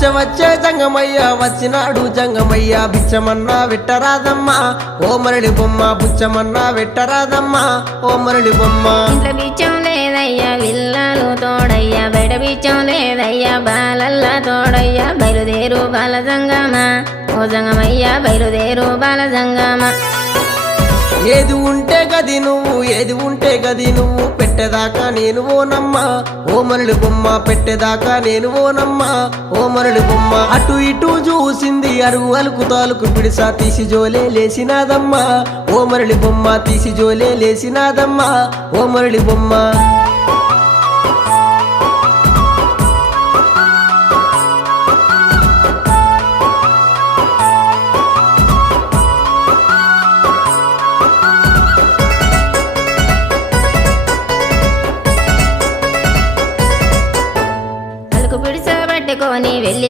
వచ్చే వచ్చే జంగమయ్య వచ్చినాడు జంగమయ్య బిచ్చమన్నా వెట్టరాదమ్మా ఓ మరళి బొమ్మ బుచ్చమన్నా వెట్టరాదమ్మా ఓ మరళి బొమ్మ ఇంట్లో బిచ్చం లేదయ్యా విల్లాలు తోడయ్యా బయట బిచ్చం లేదయ్యా బాలల్లా తోడయ్యా బయలుదేరు బాల జంగమా ఓ జంగమయ్యా బయలుదేరు బాల జంగమా ఏది ఉంటే గది నువ్వు ఏది ఉంటే గది నువ్వు పెట్టేదాకా నేను ఓనమ్మా ఓ మరళి బొమ్మ పెట్టేదాకా నేను ఓనమ్మా ఓ మరళి బొమ్మ అటు ఇటు చూసింది అరుగు అలుకు తాలుకు పిడిసా తీసి జోలే లేసినాదమ్మా ఓ మరళి బొమ్మ తీసి జోలే లేసినాదమ్మా ఓ మరళి బొమ్మ